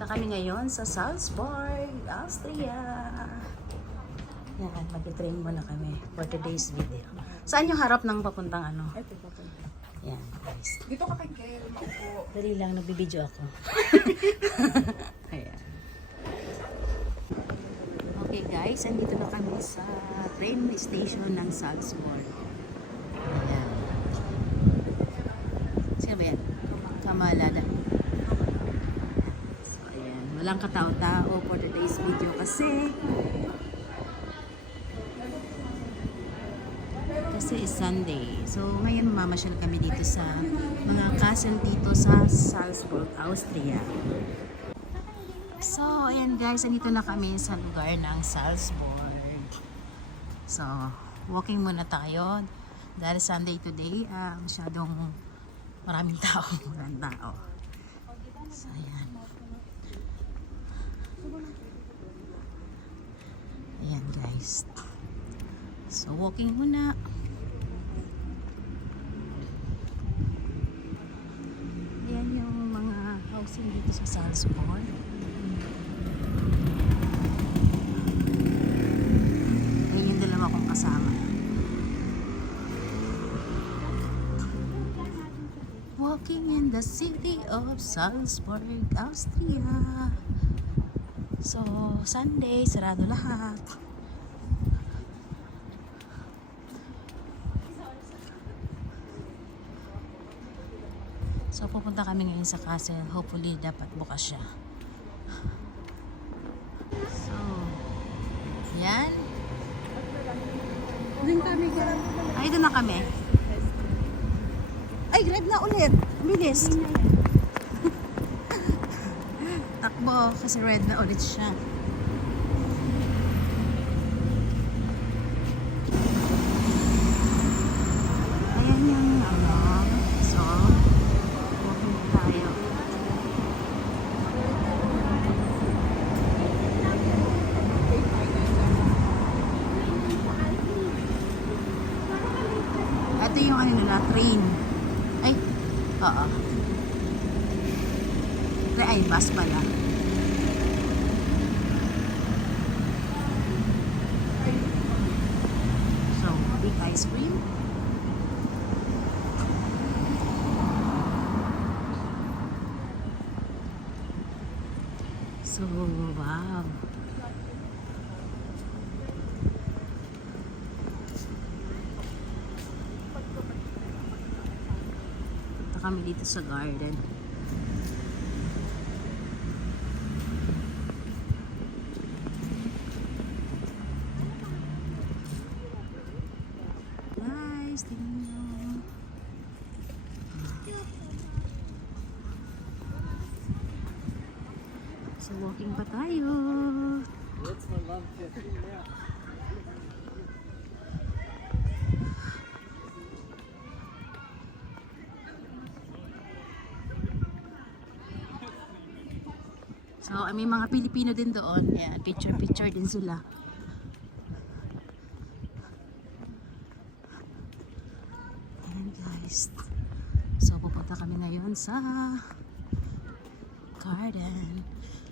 Punta kami ngayon sa Salzburg, Austria. Yan, mag-train muna kami for today's video. Saan yung harap ng papuntang ano? Ito papunta. Yan, guys. Dito ka kay Kel, maupo. Dali lang, nagbibideo ako. Ayan. Okay guys, andito na kami sa train station ng Salzburg. Ayan. Sino ba yan? Kamalada. So, ayan. Walang katao-tao for today's video kasi is Sunday. So, ngayon mamasyal kami dito sa mga castle dito sa Salzburg, Austria. So, ayan guys, andito na kami sa lugar ng Salzburg. So, walking muna tayo. Dahil Sunday today, masyadong maraming tao. Maraming tao. So, ayan. Ayan guys. So, walking muna. Ayan yung mga housing dito sa Salzburg. Ayan yung dalawa kong kasama. Walking in the city of Salzburg, Austria. So, Sunday, sarado lahat. So, pupunta kami ngayon sa castle. Hopefully, dapat bukas siya. So, yan. Ay, doon na kami. Ay, red na ulit. Bilis. Takbo, kasi red na ulit siya. Ayan yung ano. So, tayo. Ito yung ano nila, train. Ay, oo. Ay, bus pala. So, big ice cream. So, wow. Punta kami dito sa garden. Guys, tingnan nyo. So, walking pa tayo. So, may mga Pilipino din doon. Ayan, picture din sila. Ayan guys. So, pupunta kami ngayon sa garden.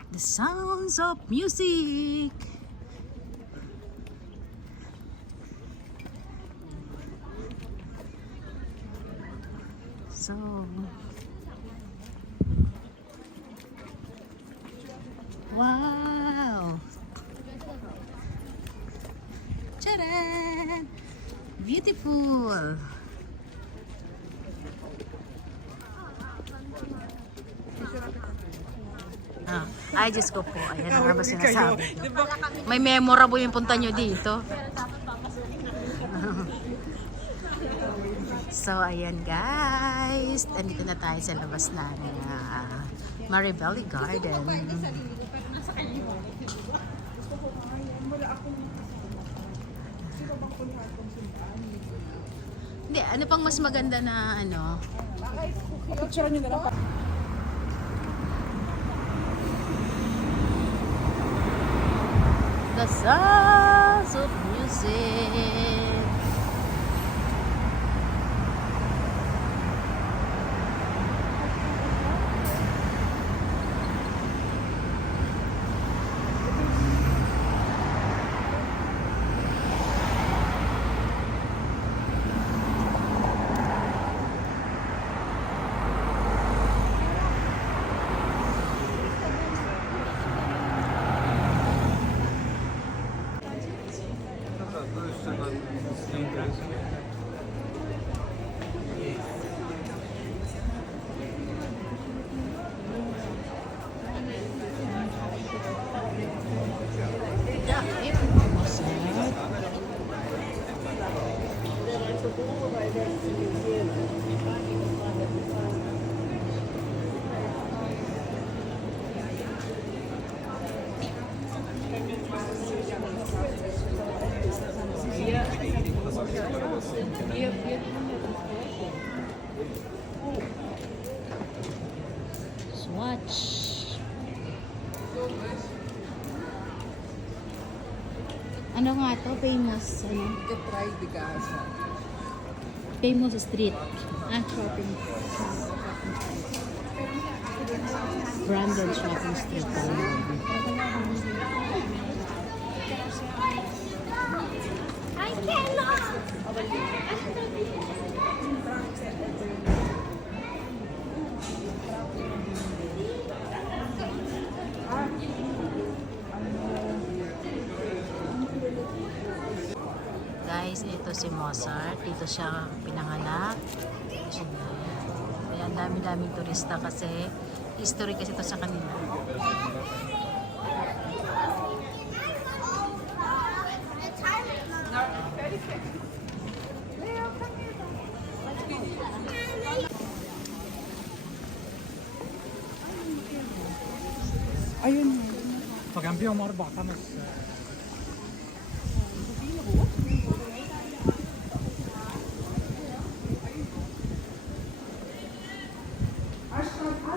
The sounds of music. So, wow! Tcharan! Beautiful! Ay, Diyos ko po. Ayan ang nga ba sinasabi nyo. May memorable yung punta nyo dito. So, ayan guys. Andito na tayo sa labas na Maribelli Garden. Hindi, ano pang mas maganda na ano? Picture nyo na lang. The sounds of music. Ano nga to? Famous, ano? You can try the gasa. Famous street. Ah, Shopping. Brandon Shopping Street pala yun. I cannot. Guys, ito si Mozart. Dito siya pinanganak. Kaya ang dami-daming turista kasi history kasi ito sa kanila. Ayun. فكان فيهم اربع خمس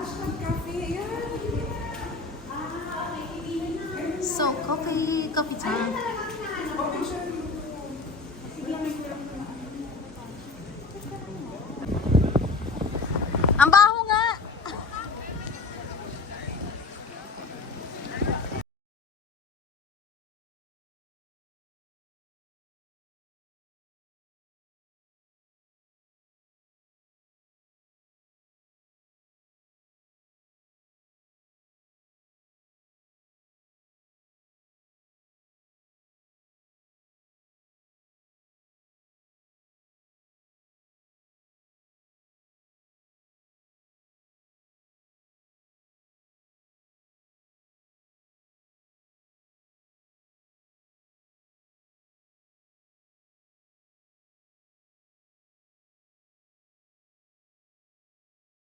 Ashram Cafe. Yan. So, coffee time.